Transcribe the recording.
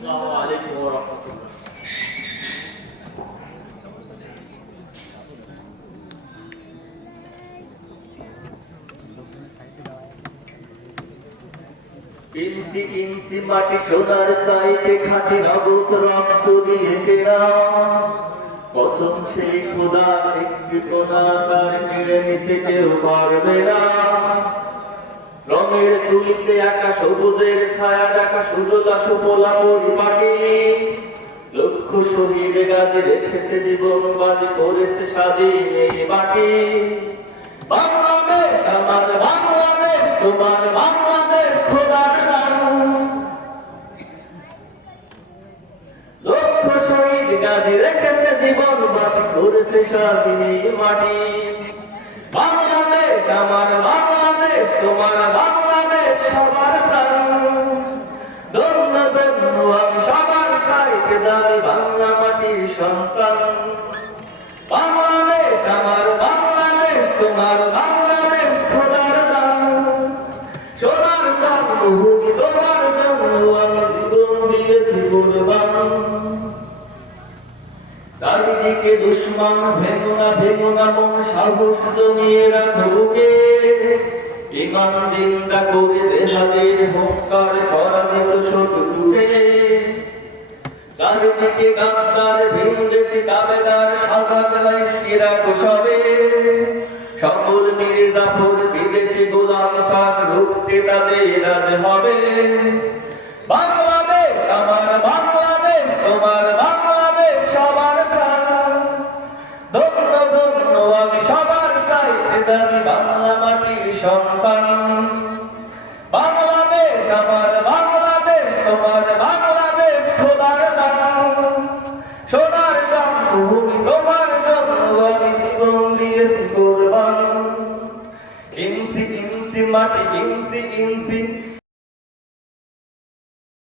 আসসালামু আলাইকুম ওয়া রাহমাতুল্লাহ। ইঞ্চি ইঞ্চি মাটি সোনার চাইতে খাঁটি নগদ রক্ত দিয়ে কেনা, কসম সেই খোদার একটি কোনা তার কেড়ে নিতে কেউ পারবে না। রঙের তুলিতে একা সবুজের ছায়া ডাকা সুজলা সুফলা পরিপাটি, লক্ষ শহীদ গাজে রেখেছে জীবন বাজি করেছে স্বাধীন এই মাটি। বাংলাদেশ আমার বাংলাদেশ, তোমার বাংলাদেশ খোদার নাম। লক্ষ শহীদ গাজে রেখেছে জীবন বাজি করেছে স্বাধীন এই মাটি। বাংলাদেশ আমার বাংলাদেশ, তোমার বাংলাদেশ সবার প্রাণ। ধন্য ধন্য আমি সবার চাইতে দামি বাংলা মাটির সন্তান। বাংলাদেশ আমার বাংলাদেশ, তোমার বাংলাদেশ খোদার নাম। সোনার জন্মভূমি তোমার জন্য আমি জীবন দিয়েছি কুরবান। চারিদিকে দুশ্মন, ভেঙো না মন, সাহস জমিয়ে রাখো বুকে। ইমান জিন্দা করে জেহাদের হুঙ্কার করা দিত শত্রুকে। চারিদিকে গাদ্দার ভিনদেশি দাবেদার সাজাগ রাইসকে রাখো সবে। সকল মীর জাফর বিদেশি গোলাম সার রুখতে তাদের আজ হবে। বাংলাদেশ আমার বাংলাদেশ, তোমার বাংলাদেশ সবার প্রাণ। ধন্য ধন্য আমি সবার চাইতে দামি বাংলা মাটির সন্তান। বাংলাদেশ আমার বাংলাদেশ, তোমার বাংলাদেশ খোদার নাম। সোনার জন্মভূমি তোমার জন্য আমি জীবন দিয়েছি কুরবান। ইঞ্চি ইঞ্চি মাটি ইঞ্চি ইঞ্চি